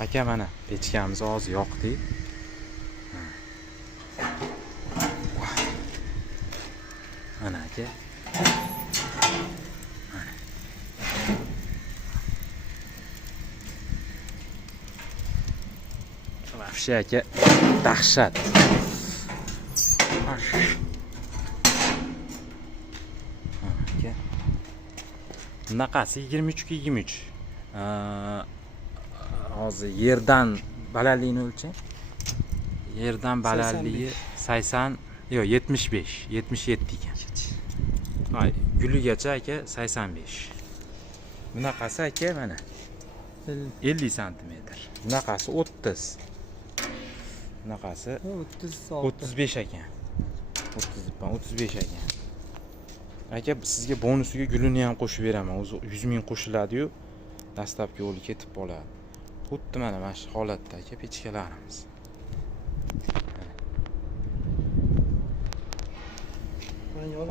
aka mana pechkamiz hozir yoqdik. Mana aka. Вообще aka dahshat. Bunaqasi 23 hozir yerdan balandligini o'lchang. Yerdan balandligi 80 yo'q 75, 77 ekan. Hay, guligacha aka 85. Bunaqasi aka mana 50 sm. Bunaqasi 30. Bunaqasi 35 ekan. 35 ekan. Aka sizga bonusiga gulini ham qo'shib beraman. O'zi 100 ming qo'shiladi-yu, dastlabki yo'li ketib qoladi. Xuddi mana shu holatda aka pechkalarimiz. Ben yo'l